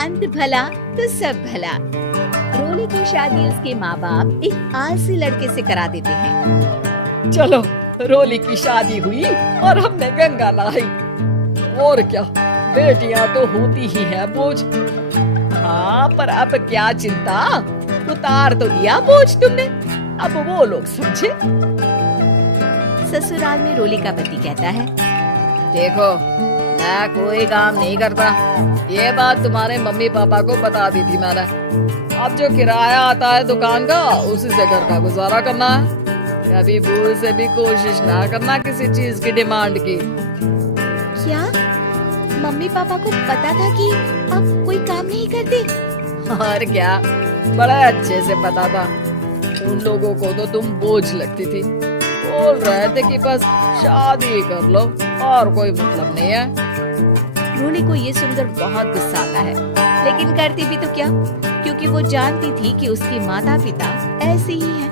अंत भला तो सब भला। रोली की शादी उसके माँ बाप एक आलसी लड़के से करा देते हैं। चलो, रोली की शादी हुई और हमने गंगा नहाई। और क्या, बेटियां तो होती ही है बोझ। हाँ, पर अब क्या चिंता, उतार तो दिया बोझ तुमने, अब वो लोग समझे। ससुराल में रोली का पति कहता है, देखो, मैं कोई काम नहीं करता, ये बात तुम्हारे मम्मी पापा को बता दी थी मैंने। अब जो किराया आता है दुकान का, उसी से घर का गुजारा करना है। कभी भूल से भी कोशिश ना करना किसी चीज की डिमांड की। क्या मम्मी पापा को पता था कि आप कोई काम नहीं करते? और क्या, बड़ा अच्छे से पता था। उन लोगों को तो तुम बोझ लगती थी, बोल रहे थे कि बस शादी कर लो और कोई मतलब नहीं है। रोली को ये सुनकर बहुत गुस्सा आता है, लेकिन करती भी तो क्या, क्योंकि वो जानती थी कि उसके माता पिता ऐसे ही हैं।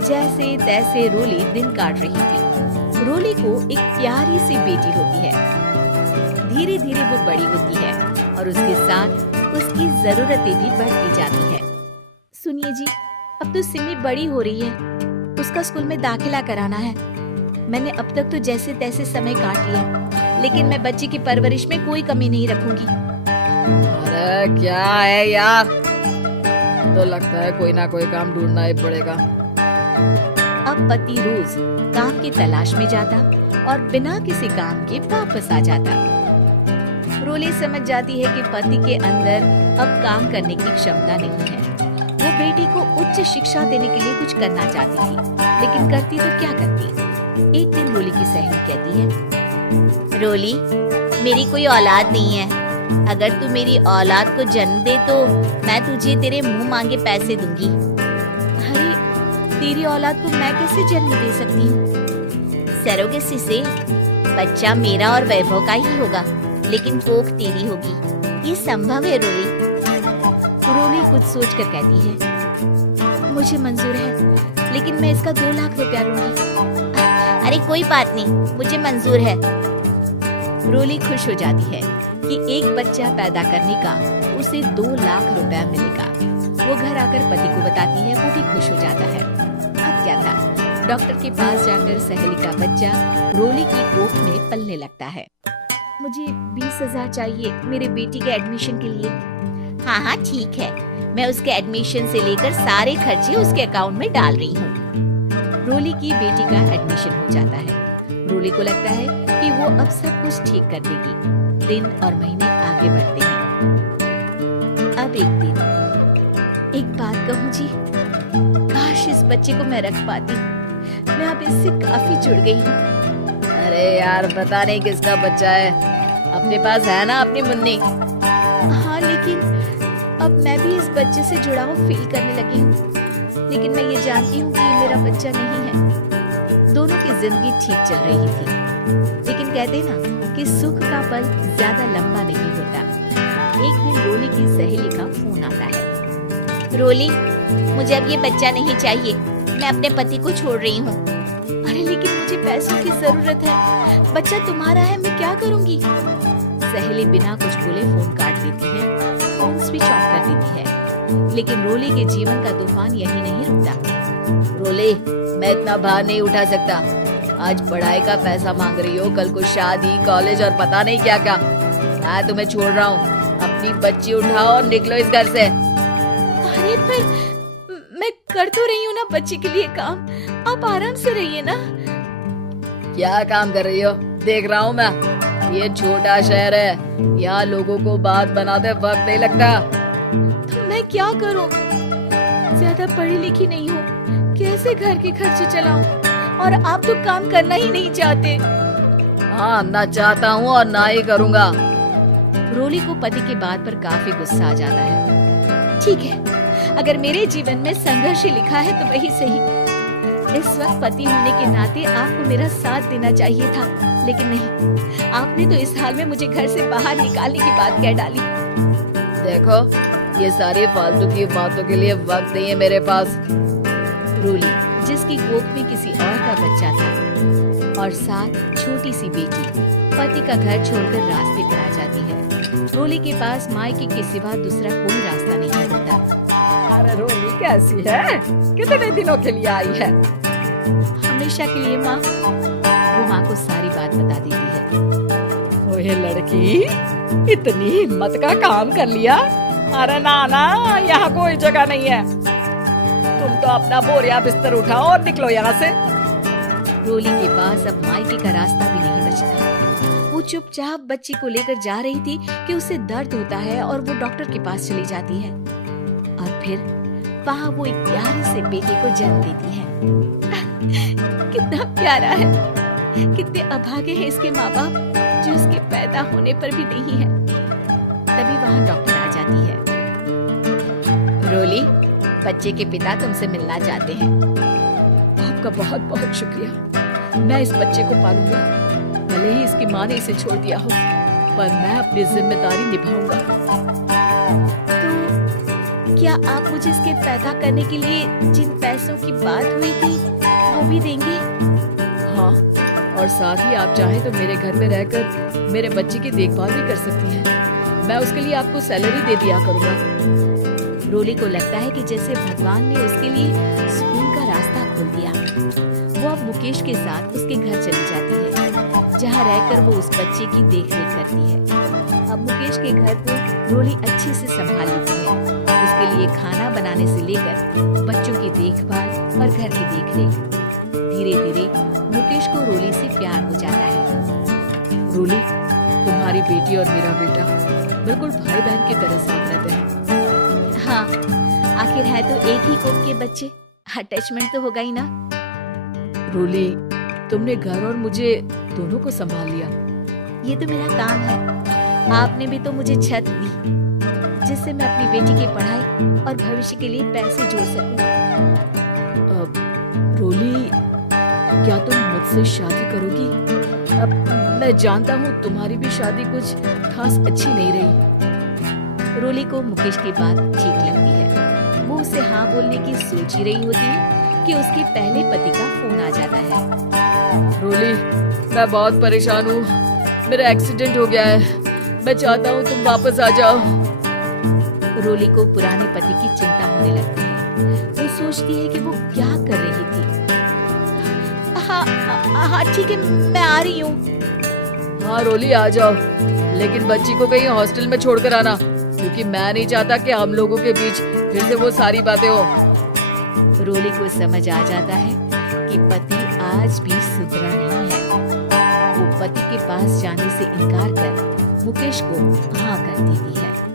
जैसे तैसे रोली दिन काट रही थी। रोली को एक प्यारी सी बेटी होती है। धीरे धीरे वो बड़ी होती है और उसके साथ उसकी जरूरतें भी बढ़ती जाती है। सुनिए जी, अब तो सिमी बड़ी हो रही है, उसका स्कूल में दाखिला कराना है। मैंने अब तक तो जैसे तैसे समय काट लिया, लेकिन मैं बच्ची की परवरिश में कोई कमी नहीं रखूंगी। अरे क्या है यार, तो लगता है कोई ना कोई काम ढूंढना ही पड़ेगा। अब पति रोज काम की तलाश में जाता और बिना किसी काम के वापस आ जाता। रोली समझ जाती है कि पति के अंदर अब काम करने की क्षमता नहीं है। वो बेटी को उच्च शिक्षा देने के लिए कुछ करना चाहती थी, लेकिन करती तो क्या करती। एक दिन रोली की सहेली कहती है, रोली, मेरी कोई औलाद नहीं है। अगर तू मेरी औलाद को जन्म दे तो मैं तुझे तेरे मुंह मांगे पैसे दूंगी। अरे, तेरी औलाद को मैं कैसे जन्म दे सकती हूँ? सरोगेसी से बच्चा मेरा और वैभव का ही होगा, लेकिन कोख तेरी होगी। ये संभव है रोली। रोली कुछ सोचकर कहती है, मुझे मंजूर है, लेकिन मैं इसका 2 लाख रुपया लूंगी। अरे कोई बात नहीं, मुझे मंजूर है। रोली खुश हो जाती है कि एक बच्चा पैदा करने का उसे 2 लाख रुपया मिलेगा। वो घर आकर पति को बताती है, वो भी खुश हो जाता है। अब क्या था, डॉक्टर के पास जाकर सहेली का बच्चा रोली की कोख में पलने लगता है। मुझे 20,000 चाहिए मेरे बेटी के एडमिशन के लिए। हाँ हाँ ठीक है, मैं उसके एडमिशन से लेकर सारे खर्चे उसके अकाउंट में डाल रही हूँ। रोली की बेटी का एडमिशन हो जाता है। रोली को लगता है कि वो अब सब कुछ ठीक कर देगी। दिन और महीने आगे बढ़ते हैं। अब एक दिन, एक बात कहूँ जी, काश इस बच्चे को मैं रख पाती। मैं अब इससे काफी जुड़ गई हूँ। अरे यार, पता नहीं किसका बच्चा है, अपने पास है ना अपनी मुन्नी। हाँ, लेकिन अब मैं भी इस बच्चे से जुड़ाव फील करने लगी हूँ। लेकिन मैं ये जानती हूँ कि ये मेरा बच्चा नहीं है। दोनों की जिंदगी ठीक चल रही थी, लेकिन कहते ना कि सुख का पल ज्यादा लंबा नहीं होता। एक दिन रोली की सहेली का फोन आता है। रोली, मुझे अब ये बच्चा नहीं चाहिए, मैं अपने पति को छोड़ रही हूँ। अरे लेकिन मुझे पैसों की जरूरत है, बच्चा तुम्हारा है, मैं क्या करूँगी? सहेली बिना कुछ बोले फोन काट देती है, फोन स्विच ऑफ कर देती है। लेकिन रोली के जीवन का तूफान यही नहीं रुकता। रोली, मैं इतना भार नहीं उठा सकता। आज पढ़ाई का पैसा मांग रही हो, कल को शादी, कॉलेज और पता नहीं क्या क्या। मैं तुम्हें छोड़ रहा हूँ, अपनी बच्ची उठाओ और निकलो इस घर से। अरे पर मैं कर तो रही हूँ ना बच्ची के लिए काम, आप आराम से रहिए ना। क्या काम कर रही हो? देख रहा हूँ मैं। ये छोटा शहर है, यहाँ लोगों को बात बनाते वक्त नहीं लगता। तो मैं क्या करूँ? ज्यादा पढ़ी लिखी नहीं हूँ, कैसे घर के खर्चे चलाऊं? और आप तो काम करना ही नहीं चाहते। हाँ, ना चाहता हूँ और ना ही करूँगा। रोली को पति की बात पर काफी गुस्सा आ जाता है। ठीक है, अगर मेरे जीवन में संघर्ष लिखा है तो वही सही। इस वक्त पति होने के नाते आपको मेरा साथ देना चाहिए था, लेकिन नहीं, आपने तो इस हाल में मुझे घर से बाहर निकालने की बात कह डाली। देखो, ये सारी फालतू की बातों के लिए वक्त नहीं है मेरे पास। रोली, जिसकी कोख में किसी और का बच्चा था और साथ छोटी सी बेटी, पति का घर छोड़कर रास्ते पर आ जाती है। रोली के पास मायके के सिवा दूसरा कोई रास्ता नहीं होता। अरे रोली कैसी है? कितने दिनों के लिए आई है? हमेशा के लिए माँ। वो माँ को सारी बात बता देती है। ओए लड़की, इतनी हिम्मत का काम कर लिया। अरे ना ना, यहाँ कोई जगह नहीं है। तुम तो अपना बोरिया बिस्तर उठाओ और निकलो यहाँ से। रोली के पास अब मायके का रास्ता भी नहीं बचता। वो चुपचाप बच्ची को लेकर जा रही थी कि उसे दर्द होता है और वो डॉक्टर के पास चली जाती है। और फिर वहाँ वो एक प्यारे से बेटे को जन्म देती है। कितना प्यारा है, कितने अभागे हैं इसके माँ बाप जो इसके पैदा होने पर भी नहीं है। तभी वहाँ डॉक्टर आ जाती है। रोली, बच्चे के पिता तुमसे मिलना चाहते हैं। आपका बहुत बहुत शुक्रिया। मैं इस बच्चे को पालूंगा, भले ही इसकी माँ ने इसे छोड़ दिया हो, पर मैं अपनी जिम्मेदारी निभाऊंगा। तो क्या आप मुझे इसके पैदा करने के लिए जिन पैसों की बात हुई थी वो भी देंगे? हाँ, और साथ ही आप चाहें तो मेरे घर में रहकर मेरे बच्चे की देखभाल भी कर सकती हैं। मैं उसके लिए आपको सैलरी दे दिया करूँगा। रोली को लगता है कि जैसे भगवान ने उसके लिए सुकून का रास्ता खोल दिया। वो अब मुकेश के साथ उसके घर चली जाती है, जहाँ रहकर वो उस बच्चे की देखरेख करती है। अब मुकेश के घर को रोली अच्छे से संभाल लेती है। उसके लिए खाना बनाने से लेकर बच्चों की देखभाल और घर की देखरेख। धीरे धीरे मुकेश को रोली से प्यार हो जाता है। रोली, तुम्हारी बेटी और मेरा बेटा बिल्कुल भाई बहन की तरह साथ रहते हैं। हाँ, आखिर है तो एक ही कोख के बच्चे, अटैचमेंट तो होगा ही ना। रोली, तुमने घर और मुझे दोनों को संभाल लिया। ये तो मेरा काम है। आपने भी तो मुझे छत दी, जिससे मैं अपनी बेटी की पढ़ाई और भविष्य के लिए पैसे जोड़ सकूं। रोली, क्या तुम मुझसे शादी करोगी? अब मैं जानता हूँ तुम्हारी भी शादी कुछ खास अच्छी नहीं रही। रोली को मुकेश की बात ठीक लगती है। वो उसे हाँ बोलने की सोच ही रही होती है कि उसके पहले पति का फोन आ जाता है। रोली, मैं बहुत परेशान हूँ। मेरा एक्सीडेंट हो गया है। मैं चाहता हूँ तुम वापस आ जाओ। रोली को पुराने पति की चिंता होने लगती है। वो सोचती है कि वो क्या कर रही थी। हाँ ठीक है, मैं आ रही हूँ। हाँ रोली, आ जाओ, लेकिन बच्ची को कहीं हॉस्टल में छोड़कर आना, क्योंकि मैं नहीं चाहता कि हम लोगों के बीच फिर से वो सारी बातें हो। रोली को समझ आ जाता है कि पति आज भी सुधरा नहीं है। वो पति के पास जाने से इनकार कर मुकेश को हाँ कर देती है।